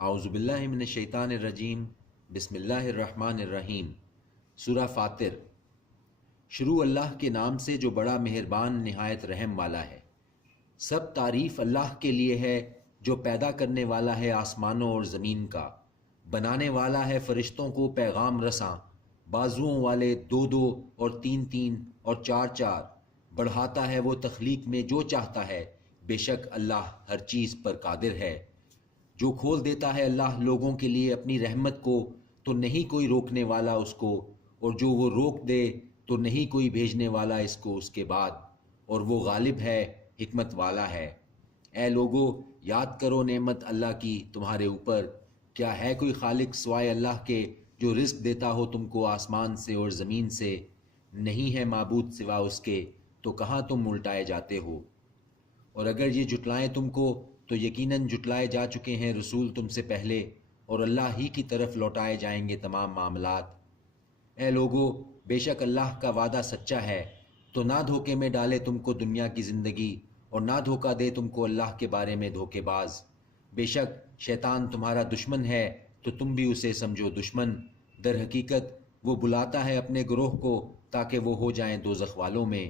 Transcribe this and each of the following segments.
اعوذ باللہ من الشیطان الرجیم، بسم اللہ الرحمن الرحیم۔ سورہ فاطر۔ شروع اللہ کے نام سے جو بڑا مہربان نہایت رحم والا ہے۔ سب تعریف اللہ کے لیے ہے جو پیدا کرنے والا ہے آسمانوں اور زمین کا، بنانے والا ہے فرشتوں کو پیغام رساں، بازوؤں والے، دو دو اور تین تین اور چار چار، بڑھاتا ہے وہ تخلیق میں جو چاہتا ہے، بے شک اللہ ہر چیز پر قادر ہے۔ جو کھول دیتا ہے اللہ لوگوں کے لیے اپنی رحمت کو تو نہیں کوئی روکنے والا اس کو، اور جو وہ روک دے تو نہیں کوئی بھیجنے والا اس کو اس کے بعد، اور وہ غالب ہے، حکمت والا ہے۔ اے لوگو، یاد کرو نعمت اللہ کی تمہارے اوپر، کیا ہے کوئی خالق سوائے اللہ کے جو رزق دیتا ہو تم کو آسمان سے اور زمین سے؟ نہیں ہے معبود سوا اس کے، تو کہاں تم الٹائے جاتے ہو؟ اور اگر یہ جھٹلائیں تم کو تو یقیناً جھٹلائے جا چکے ہیں رسول تم سے پہلے، اور اللہ ہی کی طرف لوٹائے جائیں گے تمام معاملات۔ اے لوگو، بے شک اللہ کا وعدہ سچا ہے، تو نہ دھوکے میں ڈالے تم کو دنیا کی زندگی، اور نہ دھوکہ دے تم کو اللہ کے بارے میں دھوکے باز۔ بے شک شیطان تمہارا دشمن ہے، تو تم بھی اسے سمجھو دشمن۔ در حقیقت وہ بلاتا ہے اپنے گروہ کو تاکہ وہ ہو جائیں دوزخ والوں میں۔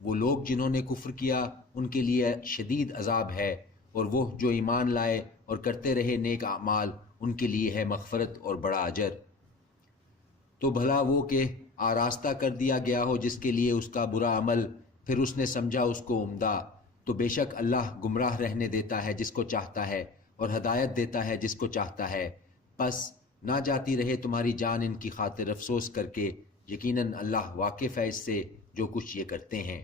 وہ لوگ جنہوں نے کفر کیا ان کے لیے شدید عذاب ہے، اور وہ جو ایمان لائے اور کرتے رہے نیک اعمال ان کے لیے ہے مغفرت اور بڑا اجر۔ تو بھلا وہ کہ آراستہ کر دیا گیا ہو جس کے لیے اس کا برا عمل، پھر اس نے سمجھا اس کو عمدہ، تو بے شک اللہ گمراہ رہنے دیتا ہے جس کو چاہتا ہے اور ہدایت دیتا ہے جس کو چاہتا ہے۔ پس نہ جاتی رہے تمہاری جان ان کی خاطر افسوس کر کے، یقیناً اللہ واقف ہے اس سے جو کچھ یہ کرتے ہیں۔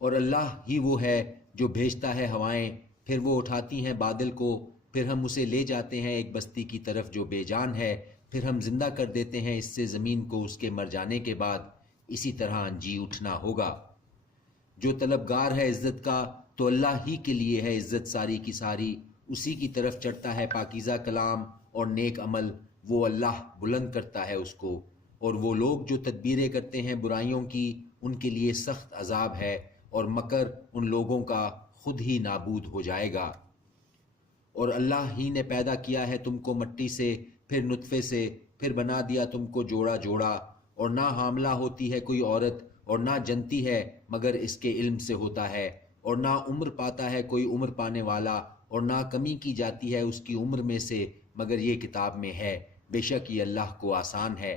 اور اللہ ہی وہ ہے جو بھیجتا ہے ہوائیں، پھر وہ اٹھاتی ہیں بادل کو، پھر ہم اسے لے جاتے ہیں ایک بستی کی طرف جو بے جان ہے، پھر ہم زندہ کر دیتے ہیں اس سے زمین کو اس کے مر جانے کے بعد، اسی طرح جی اٹھنا ہوگا۔ جو طلبگار ہے عزت کا تو اللہ ہی کے لیے ہے عزت ساری کی ساری، اسی کی طرف چڑھتا ہے پاکیزہ کلام اور نیک عمل، وہ اللہ بلند کرتا ہے اس کو۔ اور وہ لوگ جو تدبیریں کرتے ہیں برائیوں کی، ان کے لیے سخت عذاب ہے، اور مکر ان لوگوں کا خود ہی نابود ہو جائے گا۔ اور اللہ ہی نے پیدا کیا ہے تم کو مٹی سے، پھر نطفے سے، پھر بنا دیا تم کو جوڑا جوڑا، اور نہ حاملہ ہوتی ہے کوئی عورت اور نہ جنتی ہے مگر اس کے علم سے ہوتا ہے، اور نہ عمر پاتا ہے کوئی عمر پانے والا، اور نہ کمی کی جاتی ہے اس کی عمر میں سے مگر یہ کتاب میں ہے، بے شک یہ اللہ کو آسان ہے۔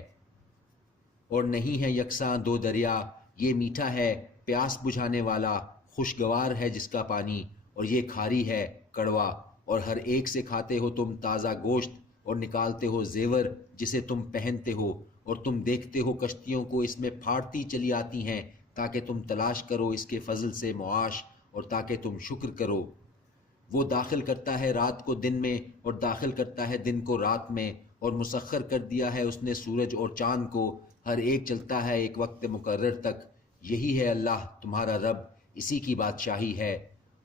اور نہیں ہے یکساں دو دریا، یہ میٹھا ہے پیاس بجھانے والا، خوشگوار ہے جس کا پانی، اور یہ کھاری ہے کڑوا۔ اور ہر ایک سے کھاتے ہو تم تازہ گوشت، اور نکالتے ہو زیور جسے تم پہنتے ہو، اور تم دیکھتے ہو کشتیوں کو اس میں پھاڑتی چلی آتی ہیں تاکہ تم تلاش کرو اس کے فضل سے معاش، اور تاکہ تم شکر کرو۔ وہ داخل کرتا ہے رات کو دن میں اور داخل کرتا ہے دن کو رات میں، اور مسخر کر دیا ہے اس نے سورج اور چاند کو، ہر ایک چلتا ہے ایک وقت مقرر تک۔ یہی ہے اللہ تمہارا رب، اسی کی بادشاہی ہے۔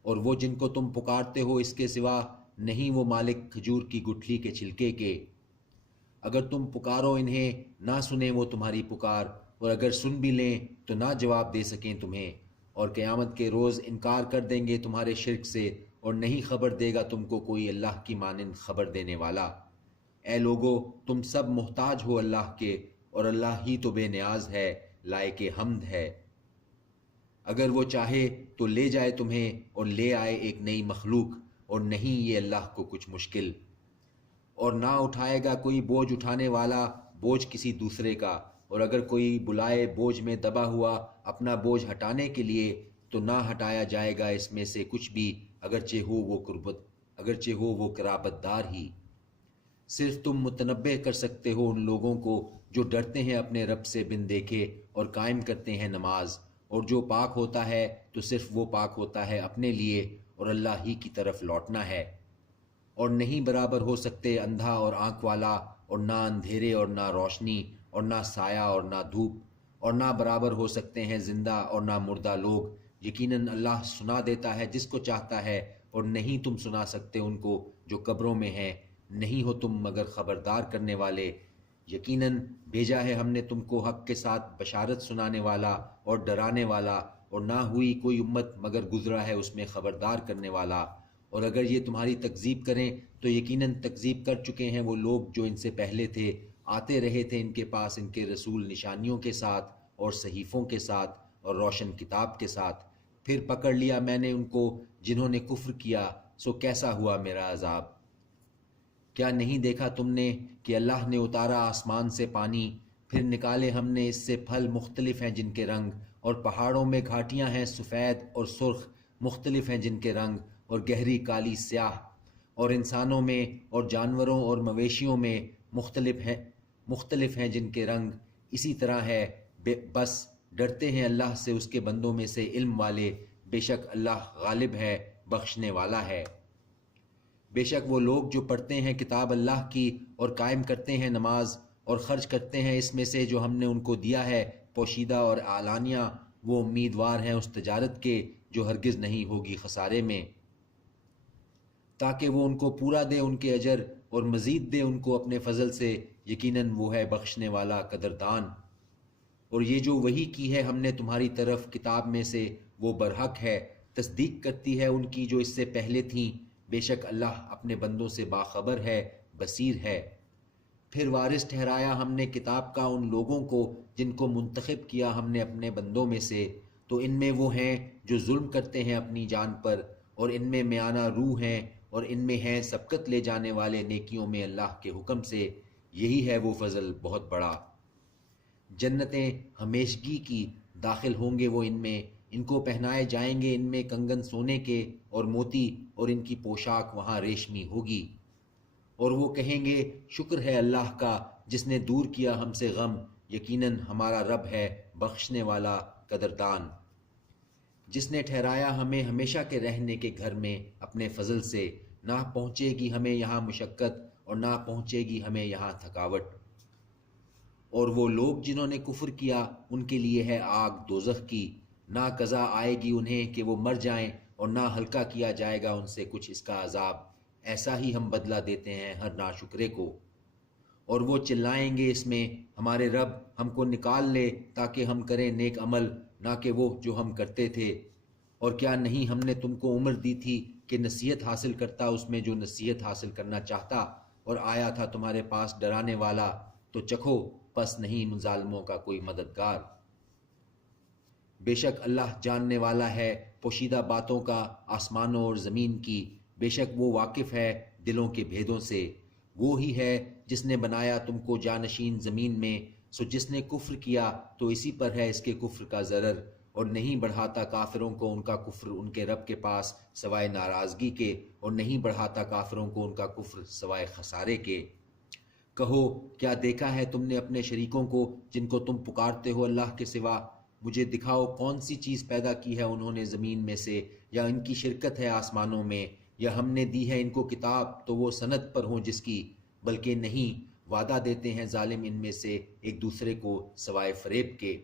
اور وہ جن کو تم پکارتے ہو اس کے سوا، نہیں وہ مالک کھجور کی گٹھلی کے چھلکے کے۔ اگر تم پکارو انہیں نہ سنیں وہ تمہاری پکار، اور اگر سن بھی لیں تو نہ جواب دے سکیں تمہیں۔ اور قیامت کے روز انکار کر دیں گے تمہارے شرک سے، اور نہیں خبر دے گا تم کو کوئی اللہ کی مانند خبر دینے والا۔ اے لوگو، تم سب محتاج ہو اللہ کے، اور اللہ ہی تو بے نیاز ہے، لائق حمد ہے۔ اگر وہ چاہے تو لے جائے تمہیں اور لے آئے ایک نئی مخلوق، اور نہیں یہ اللہ کو کچھ مشکل۔ اور نہ اٹھائے گا کوئی بوجھ اٹھانے والا بوجھ کسی دوسرے کا، اور اگر کوئی بلائے بوجھ میں دبا ہوا اپنا بوجھ ہٹانے کے لیے تو نہ ہٹایا جائے گا اس میں سے کچھ بھی، اگرچہ ہو وہ قرابت دار ہی۔ صرف تم متنبہ کر سکتے ہو ان لوگوں کو جو ڈرتے ہیں اپنے رب سے بن دیکھے اور قائم کرتے ہیں نماز، اور جو پاک ہوتا ہے تو صرف وہ پاک ہوتا ہے اپنے لیے، اور اللہ ہی کی طرف لوٹنا ہے۔ اور نہیں برابر ہو سکتے اندھا اور آنکھ والا، اور نہ اندھیرے اور نہ روشنی، اور نہ سایہ اور نہ دھوپ، اور نہ برابر ہو سکتے ہیں زندہ اور نہ مردہ لوگ۔ یقیناً اللہ سنا دیتا ہے جس کو چاہتا ہے، اور نہیں تم سنا سکتے ان کو جو قبروں میں ہیں، نہیں ہو تم مگر خبردار کرنے والے۔ یقیناً بھیجا ہے ہم نے تم کو حق کے ساتھ بشارت سنانے والا اور ڈرانے والا، اور نہ ہوئی کوئی امت مگر گزرا ہے اس میں خبردار کرنے والا۔ اور اگر یہ تمہاری تکذیب کریں تو یقیناً تکذیب کر چکے ہیں وہ لوگ جو ان سے پہلے تھے، آتے رہے تھے ان کے پاس ان کے رسول نشانیوں کے ساتھ اور صحیفوں کے ساتھ اور روشن کتاب کے ساتھ، پھر پکڑ لیا میں نے ان کو جنہوں نے کفر کیا، سو کیسا ہوا میرا عذاب۔ کیا نہیں دیکھا تم نے کہ اللہ نے اتارا آسمان سے پانی، پھر نکالے ہم نے اس سے پھل مختلف ہیں جن کے رنگ، اور پہاڑوں میں گھاٹیاں ہیں سفید اور سرخ مختلف ہیں جن کے رنگ، اور گہری کالی سیاہ، اور انسانوں میں اور جانوروں اور مویشیوں میں مختلف ہیں جن کے رنگ، اسی طرح ہے۔ بس ڈرتے ہیں اللہ سے اس کے بندوں میں سے علم والے، بے شک اللہ غالب ہے، بخشنے والا ہے۔ بے شک وہ لوگ جو پڑھتے ہیں کتاب اللہ کی اور قائم کرتے ہیں نماز اور خرچ کرتے ہیں اس میں سے جو ہم نے ان کو دیا ہے پوشیدہ اور اعلانیہ، وہ امیدوار ہیں اس تجارت کے جو ہرگز نہیں ہوگی خسارے میں، تاکہ وہ ان کو پورا دے ان کے اجر اور مزید دے ان کو اپنے فضل سے، یقیناً وہ ہے بخشنے والا قدردان۔ اور یہ جو وحی کی ہے ہم نے تمہاری طرف کتاب میں سے، وہ برحق ہے، تصدیق کرتی ہے ان کی جو اس سے پہلے تھیں، بے شک اللہ اپنے بندوں سے باخبر ہے، بصیر ہے۔ پھر وارث ٹھہرایا ہم نے کتاب کا ان لوگوں کو جن کو منتخب کیا ہم نے اپنے بندوں میں سے، تو ان میں وہ ہیں جو ظلم کرتے ہیں اپنی جان پر، اور ان میں میانہ روح ہیں، اور ان میں ہیں سبقت لے جانے والے نیکیوں میں اللہ کے حکم سے، یہی ہے وہ فضل بہت بڑا۔ جنتیں ہمیشگی کی، داخل ہوں گے وہ ان کو پہنائے جائیں گے ان میں کنگن سونے کے اور موتی، اور ان کی پوشاک وہاں ریشمی ہوگی۔ اور وہ کہیں گے شکر ہے اللہ کا جس نے دور کیا ہم سے غم، یقیناً ہمارا رب ہے بخشنے والا قدردان۔ جس نے ٹھہرایا ہمیں ہمیشہ کے رہنے کے گھر میں اپنے فضل سے، نہ پہنچے گی ہمیں یہاں مشقت اور نہ پہنچے گی ہمیں یہاں تھکاوٹ۔ اور وہ لوگ جنہوں نے کفر کیا ان کے لیے ہے آگ دوزخ کی، نہ قضا آئے گی انہیں کہ وہ مر جائیں، اور نہ ہلکا کیا جائے گا ان سے کچھ اس کا عذاب، ایسا ہی ہم بدلہ دیتے ہیں ہر ناشکرے کو۔ اور وہ چلائیں گے اس میں ہمارے رب ہم کو نکال لے تاکہ ہم کریں نیک عمل، نہ کہ وہ جو ہم کرتے تھے۔ اور کیا نہیں ہم نے تم کو عمر دی تھی کہ نصیحت حاصل کرتا اس میں جو نصیحت حاصل کرنا چاہتا، اور آیا تھا تمہارے پاس ڈرانے والا، تو چکھو پس نہیں ظالموں کا کوئی مددگار۔ بے شک اللہ جاننے والا ہے پوشیدہ باتوں کا آسمانوں اور زمین کی، بے شک وہ واقف ہے دلوں کے بھیدوں سے۔ وہ ہی ہے جس نے بنایا تم کو جانشین زمین میں، سو جس نے کفر کیا تو اسی پر ہے اس کے کفر کا ضرر، اور نہیں بڑھاتا کافروں کو ان کا کفر ان کے رب کے پاس سوائے ناراضگی کے، اور نہیں بڑھاتا کافروں کو ان کا کفر سوائے خسارے کے۔ کہو کیا دیکھا ہے تم نے اپنے شریکوں کو جن کو تم پکارتے ہو اللہ کے سوا؟ مجھے دکھاؤ کون سی چیز پیدا کی ہے انہوں نے زمین میں سے، یا ان کی شرکت ہے آسمانوں میں، یا ہم نے دی ہے ان کو کتاب تو وہ سند پر ہوں جس کی، بلکہ نہیں، وعدہ دیتے ہیں ظالم ان میں سے ایک دوسرے کو سوائے فریب کے۔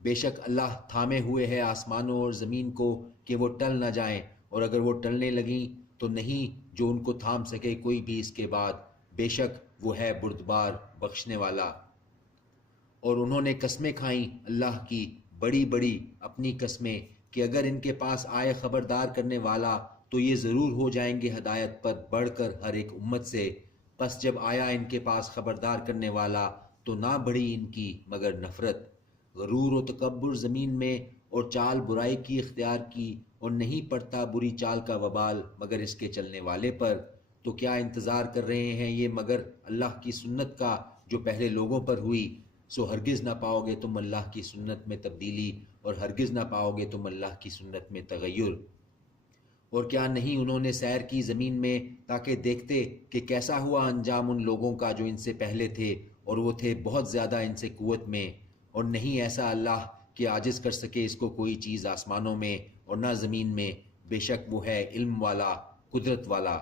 بے شک اللہ تھامے ہوئے ہے آسمانوں اور زمین کو کہ وہ ٹل نہ جائیں، اور اگر وہ ٹلنے لگیں تو نہیں جو ان کو تھام سکے کوئی بھی اس کے بعد، بے شک وہ ہے بردبار بخشنے والا۔ اور انہوں نے قسمیں کھائیں اللہ کی بڑی بڑی اپنی قسمیں کہ اگر ان کے پاس آئے خبردار کرنے والا تو یہ ضرور ہو جائیں گے ہدایت پر بڑھ کر ہر ایک امت سے، پس جب آیا ان کے پاس خبردار کرنے والا تو نہ بڑھی ان کی مگر نفرت۔ غرور و تکبر زمین میں اور چال برائی کی اختیار کی، اور نہیں پڑتا بری چال کا وبال مگر اس کے چلنے والے پر۔ تو کیا انتظار کر رہے ہیں یہ مگر اللہ کی سنت کا جو پہلے لوگوں پر ہوئی، سو ہرگز نہ پاؤ گے تم اللہ کی سنت میں تبدیلی، اور ہرگز نہ پاؤ گے تم اللہ کی سنت میں تغیر۔ اور کیا نہیں انہوں نے سیر کی زمین میں تاکہ دیکھتے کہ کیسا ہوا انجام ان لوگوں کا جو ان سے پہلے تھے، اور وہ تھے بہت زیادہ ان سے قوت میں، اور نہیں ایسا اللہ کہ عاجز کر سکے اس کو کوئی چیز آسمانوں میں اور نہ زمین میں، بے شک وہ ہے علم والا قدرت والا۔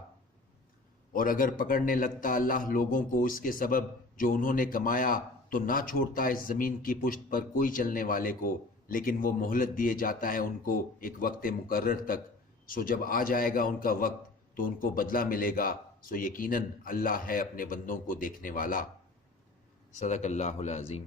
اور اگر پکڑنے لگتا اللہ لوگوں کو اس کے سبب جو انہوں نے کمایا تو نہ چھوڑتا اس زمین کی پشت پر کوئی چلنے والے کو، لیکن وہ مہلت دیے جاتا ہے ان کو ایک وقت مقرر تک، سو جب آ جائے گا ان کا وقت تو ان کو بدلہ ملے گا، سو یقیناً اللہ ہے اپنے بندوں کو دیکھنے والا۔ صدق اللہ العظیم۔